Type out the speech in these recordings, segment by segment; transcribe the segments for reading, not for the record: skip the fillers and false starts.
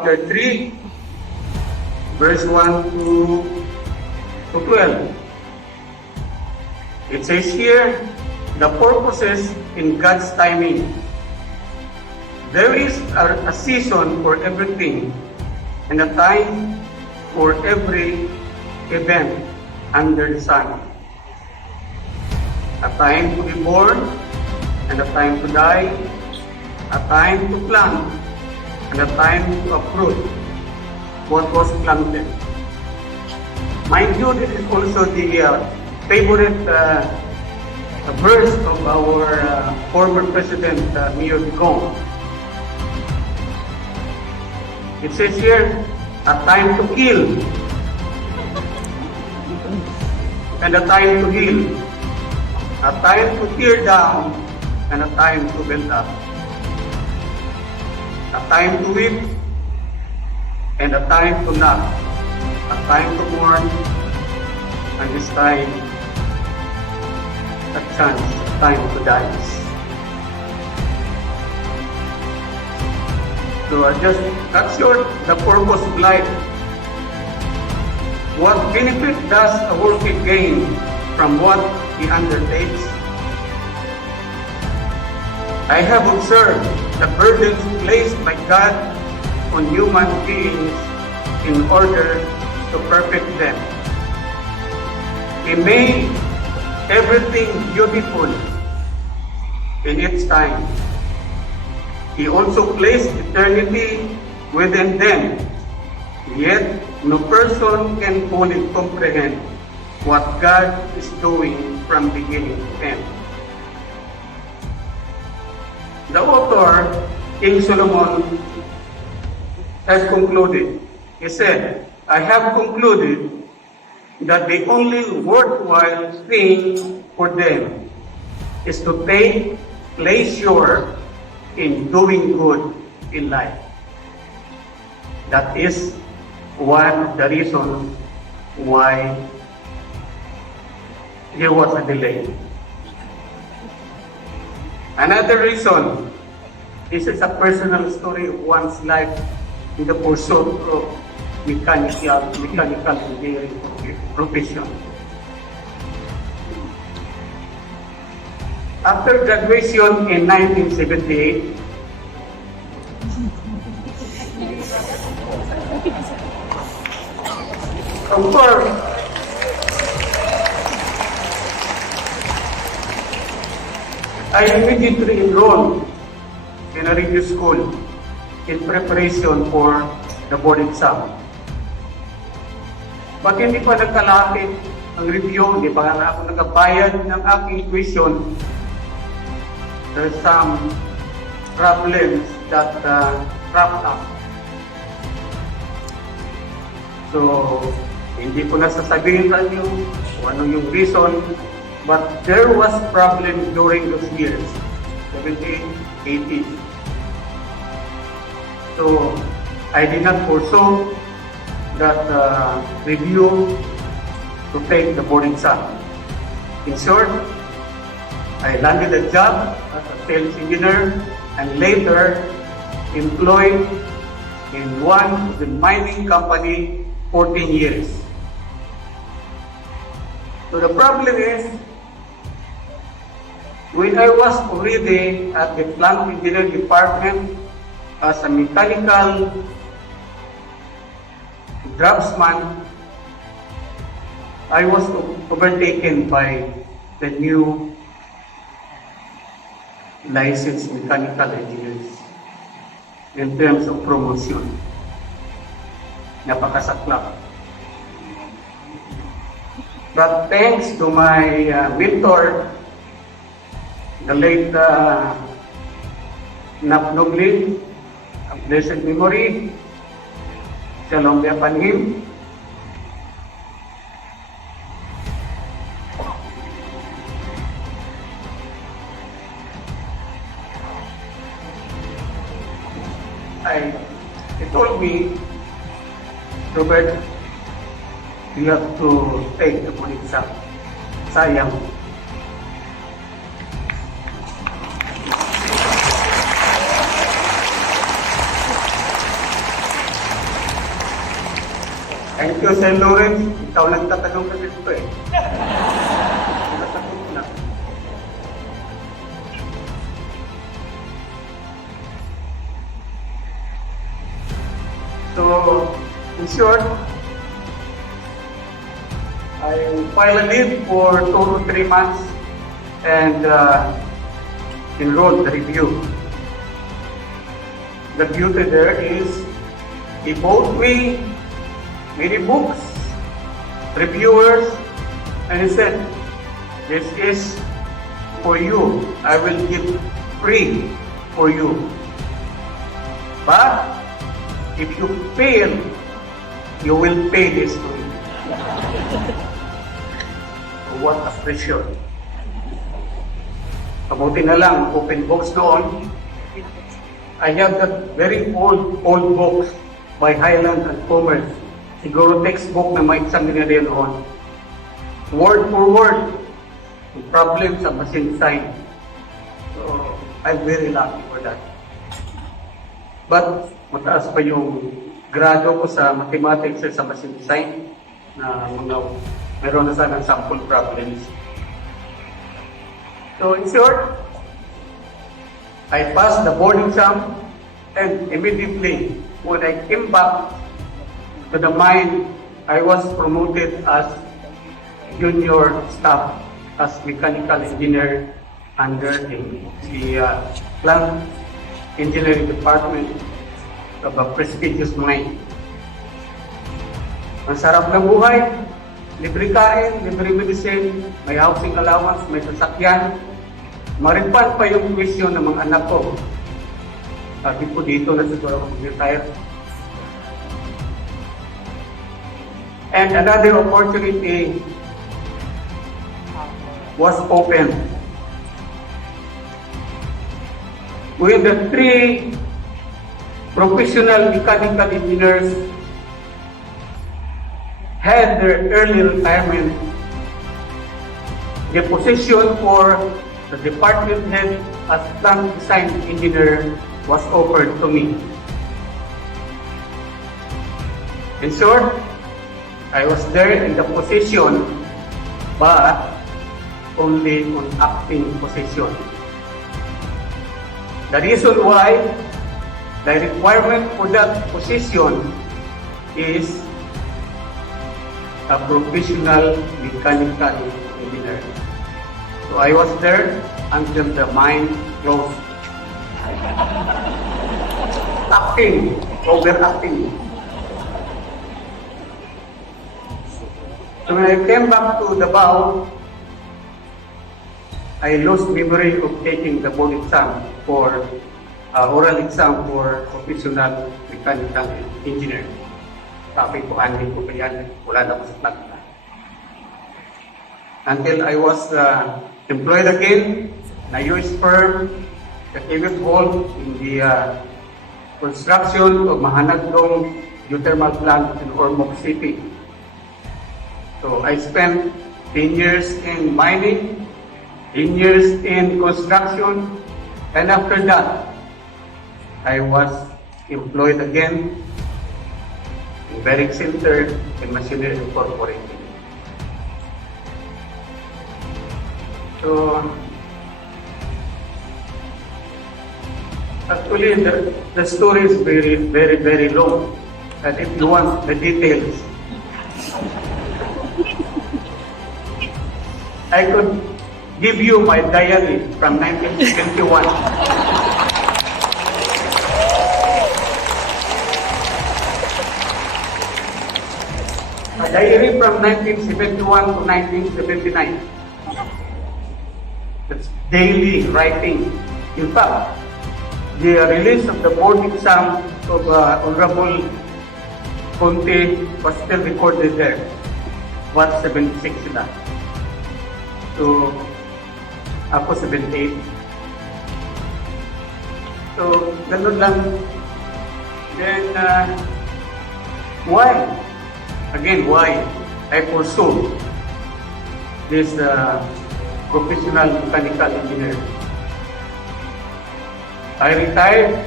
chapter 3, verse 1 to 12. It says here, the purposes in God's timing. There is a season for everything and a time for every event under the sun. A time to be born and a time to die, a time to plant and a time to uproot what was planted. Mind you, this is also the favorite verse of our former President, Mayor Digong. It says here, a time to kill and a time to heal, a time to tear down and a time to build up, a time to weep and a time to laugh, a time to mourn and this time a chance, a time to die. So that's the purpose of life. What benefit does a worker gain from what he undertakes? I have observed the burdens placed by God on human beings in order to perfect them. He made everything beautiful in its time. He also placed eternity within them. Yet, no person can fully comprehend what God is doing from beginning to end. The author, King Solomon, has concluded. He said, I have concluded that the only worthwhile thing for them is to take pleasure in doing good in life. That is one of the reasons why there was a delay. Another reason, this is a personal story of one's life in the pursuit of mechanical engineering profession. After graduation in 1978, of course, I immediately enrolled in a radio school in preparation for the board exam. But hindi pa nagkalapit ang review, hindi pa nga ako nagbayad ng aking tuition. There's some problems that cropped up. So, hindi ko na sasabihin sa inyo kung ano yung reason, but there was problem during those years, 70s, 80s. So, I did not pursue that review to take the board exam. In short, I landed a job as a sales engineer and later employed in one of the mining company 14 years. So the problem is, when I was already at the plant engineering department as a mechanical draftsman, I was overtaken by the new licensed mechanical engineers in terms of promotion. Napakasaklap. But thanks to my mentor, the late Napnogli, of blessed memory, Shalom be upon him. He told me, Robert, you have to take the board exam. Sayang. Thank you, Sir Lawrence. Ikaw nagtatanong kasi ito eh. Natatanong na. So, in short, I filed a leave for 2 to 3 months and enrolled the review. The beauty there is he bought me many books, reviewers, and he said, "This is for you. I will give free for you. But if you fail, you will pay this to me." What a pressure. Kabuti na lang, open books doon. I have that very old books by Highland and Commerce. Siguro textbook na may exam nila rin doon. Word for word, yung problem sa machine sign. So, I'm very lucky for that. But, mataas pa yung grado ko sa mathematics at sa machine design na meron na sana sample problems. So, in short, I passed the board exam and immediately when I came back to the mine, I was promoted as junior staff as mechanical engineer under the plant engineering department of a prestigious mine. Ang sarap ng buhay, libre kain, libre medicine, may housing allowance, may sasakyan, maripan pa yung tuition ng mga anak ko. Sabi ko dito na siguro mag-retire. And another opportunity was open. With the 3 professional mechanical engineers had their early retirement, the position for the department head as plant design engineer was offered to me. In short, I was there in the position, but only on acting position. The reason why the requirement for that position is a professional mechanical engineer. So I was there until the mine closed. Acting, overacting. So when I came back to Davao, I lost memory of taking the board exam for oral exam for professional mechanical engineer. Sabi ko, hindi ko pa yan, wala na ko sa plan. Until I was employed again in a US firm that came involved in the construction of Mahanagdong geothermal plant in Ormoc City. So I spent 10 years in mining, 10 years in construction, and after that, I was employed again in Bearing Center and Machinery Incorporated. So, actually, the story is very, very, very long. And if you want the details, I could give you my diary from 1971. A diary from 1971 to 1979. That's daily writing. In fact, the release of the board exam of Honorable Conte was still recorded there. What 76 sila. So, ako 78. So, ganun lang. Then, why? Again, why I pursue this professional mechanical engineer? I retired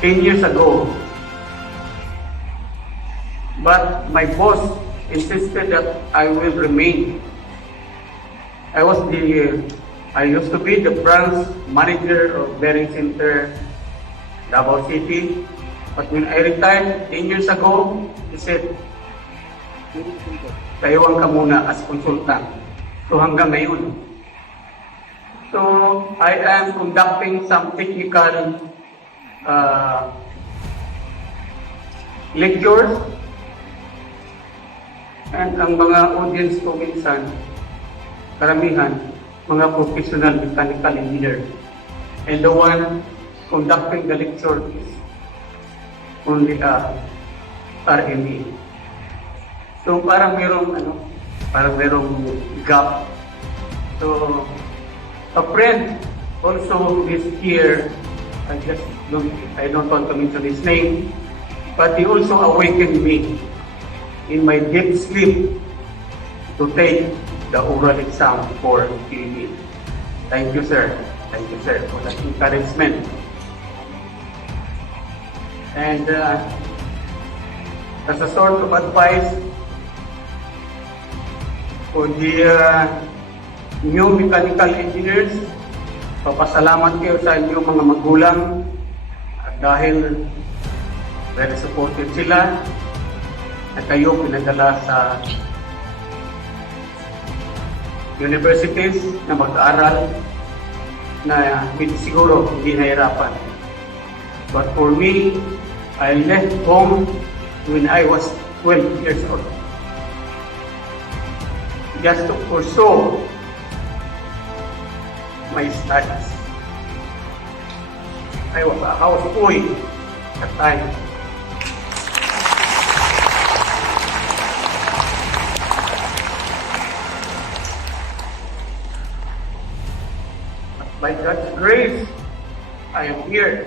10 years ago. But my boss insisted that I will remain. I used to be the branch manager of Bearing Center, Davao City. But when I retired 10 years ago, he said, tayuan ka muna as consultant. So hanggang ngayon. So I am conducting some technical lectures. And ang mga audience ko minsan, karamihan, mga professional mechanical engineer. And the one conducting the lecture is only a RME. So parang merong gap. So a friend also is here. I don't want to mention his name, but he also awakened me in my deep sleep to take the oral exam for PE. Thank you, sir. Thank you, sir, for that encouragement. And as a sort of advice for the new mechanical engineers, papasalamat kayo sa inyong mga magulang at dahil very supportive sila na kayo pinadala sa universities na mag-aaral na siguro hindi nahirapan. But for me, I left home when I was 12 years old. Just to pursue my studies. I was a houseboy at the time. By God's grace, I am here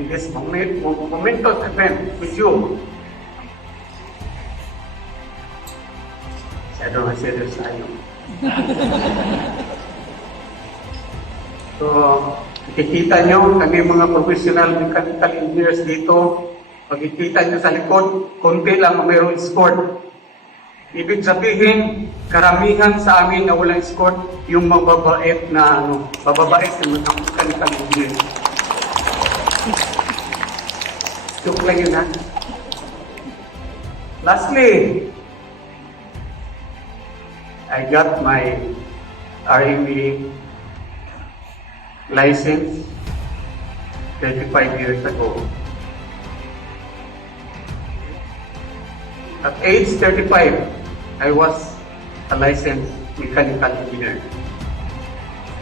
in this momentous event with you. I don't know, serious tayo. So, makikita nyo, kami mga professional mechanical engineers dito, makikita nyo sa likod, konti lang mayroong escort. Ibig sabihin, karamihan sa amin na walang escort, yung mababait na mababait na mga mechanical engineers. Joke lang yun, ha? Lastly, I got my RME license 35 years ago. At age 35, I was a licensed mechanical engineer.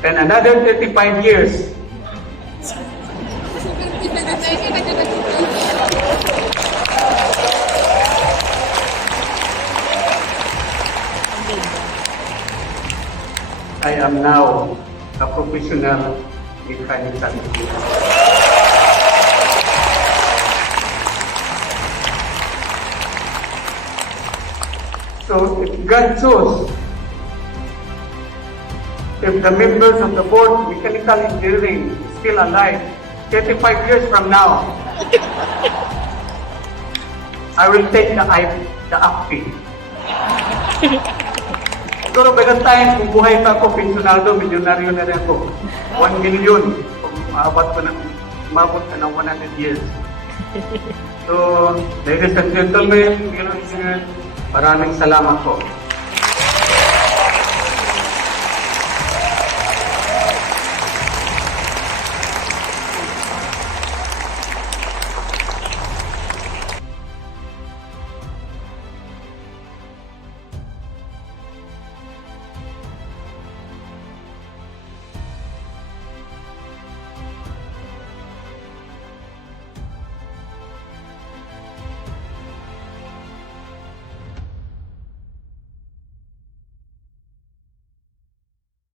And another 35 years, I am now a professional mechanical engineer. So if God chose, if the members of the board mechanical engineering is still alive 35 years from now, I will take the AFP. Pero by the time, kung buhay pa ako, pensionado, milyonaryo na rin ako. 1 million, kung umabot ka ng 100 years. So, ladies and gentlemen, maraming salamat po.